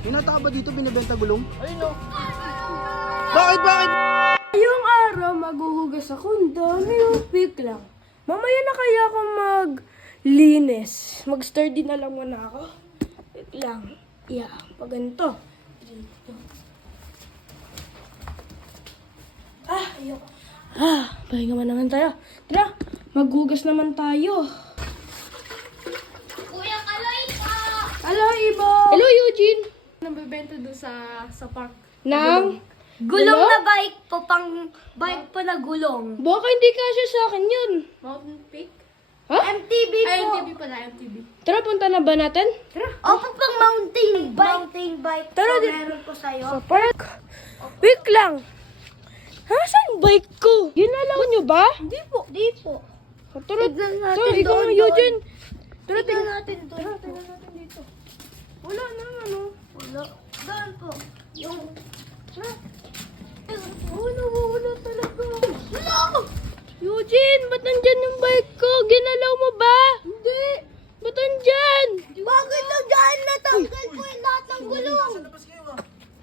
Hinata ba dito binibenta gulong? Ay no. Bakit? Ngayong araw, maghuhugas ako. Ang dami yung pick lang. Mamaya na kaya ako maglinis. Mag-sturdy na lang muna ako. Pick lang. Yeah, pag ganito. Dito. Ayoko. Pahinga man naman tayo. Tara, maghugas naman tayo. Kuya Kaloy pa! Hello, Ibo! Hello, Eugene! Nabibenta doon sa park. Nang? Gulong na bike po, pang bike po na gulong. Baka hindi kasya sa akin yun. Mountain Peak? Ha? MTB po. Ay, MTB pala, MTB. Tara, punta na ba natin? Opo, pang mountain bike. Mountain bike Tara, po, di- meron po sa'yo. Sa park? Wait lang. Ha? Saan bike ko? Ginalaw nyo ba? Di po. Di po. Tara, Tignan natin tara, ikaw doon, nga, Eugene. Tara, tingnan natin doon. Tingnan natin dito. Wala na, ano? Wala. Doon po. Yung... Wala talaga. Wala! Eugene, ba't nandyan yung bike ko? Ginalaw mo ba? Hindi! Ba't nandyan? Bakit na dyan natanggal po yung lahat ng gulong?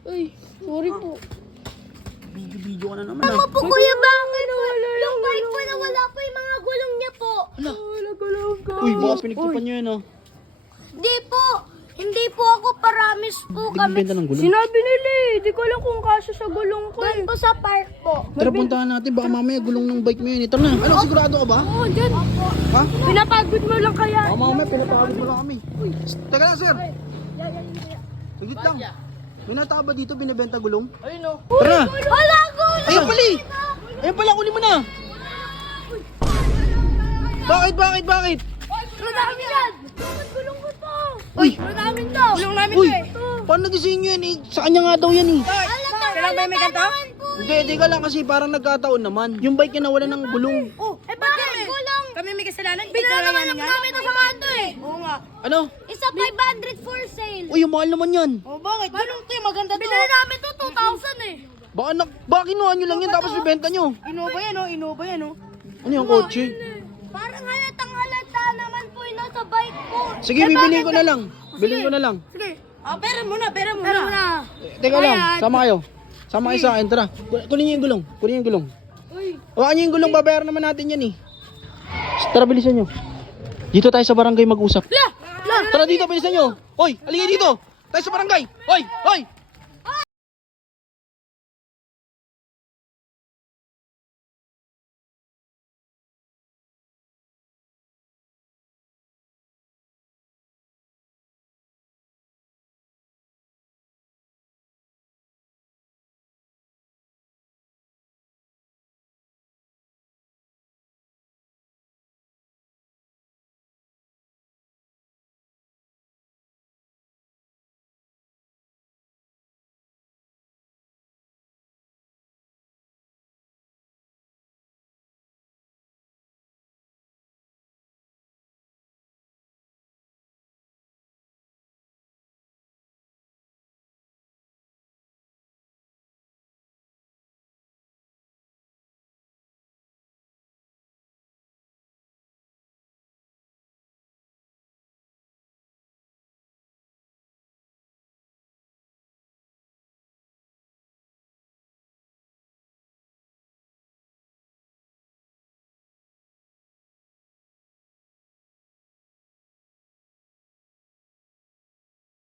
Ay, sorry po. Video ka na naman Tama ah. po, Kuya, bakit po? Yung bike po na wala po yung mga gulong niya po. Uy, baka pinagtipan nyo yan ah. Hindi po. Hindi po ako, paramis po kami. Binibenta ng gulong. Sinabi nila eh. Di ko alam kung kasya sa gulong ko Doon eh. po sa park po. Tara, puntahan natin. Baka mamaya gulong ng bike mo yun. Tara na. Ano, sigurado ka ba? Oo, dyan. Ha? Pinapagod mo lang kaya. Baka mamaya pinapagod mo lang kami. Teka lang, sir. Saglit lang. Hinata ba dito binibenta gulong? Ay no. Tara na. Wala gulong! Ayun pala eh. Ayun pala, kunin mo na. Bakit? Madami yan! Gulong ko to! Uy, Madami to! Gulong namin uy. to eh. Paano nagising nyo yan eh? Sa kanya nga daw yan eh. Kailangan ba may ganito? Hindi, teka lang kasi parang nagkataon naman. Yung bike niya nawala ng gulong. Oh, Eh bakit gulong? kami may kasalanan. Binalaman lang namin ito sa kanto eh! Oo nga. Ano? Isa 500 for sale! Uy, yung mahal naman yan. Oh, bakit? Gulong to eh. Maganda to. Binala namin to 2,000 eh! Baka kinuha nyo lang yan tapos ibenta nyo. Innova yan oh. Innova yan oh. Ano yung kotse? Parang halatang halata naman po yung nasa bike ko! Sige, bibiliin ko na lang. Bilhin ko na lang. Sige. Pera muna. Pero na! Teka lang, sama kayo. Sama kayo sa akin, tara. Kunin niyo yung gulong. Hawakan niyo yung gulong, babayaran naman natin yan eh. Tara, bilisan nyo. Dito tayo sa barangay mag-usap. Tara dito, bilisan nyo. Hoy, halika dito. Tayo sa barangay. Hoy!